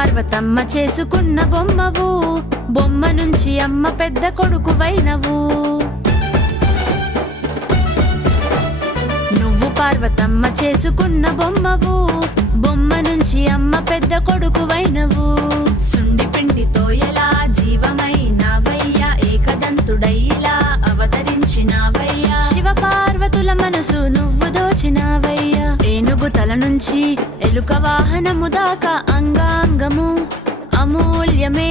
పార్వతమ్మ చేసుకున్న బొమ్మవు బొమ్మ నుంచి అమ్మ పెద్ద కొడుకువైనవు నువ్వు పార్వతమ్మ చేసుకున్న బొమ్మవు బొమ్మ నుంచి అమ్మ పెద్ద కొడుకువైనవు సుండి పిండితో ఎలా జీవమైనవయ్యా ఏకదంతుడైలా అవతరించినావయ్య. శివ పార్వతుల మనసు నువ్వు దోచినావయ్యా ఏనుగు తల నుంచి ఎలుక వాహనము దాకా అంగాంగము అమూల్యమే.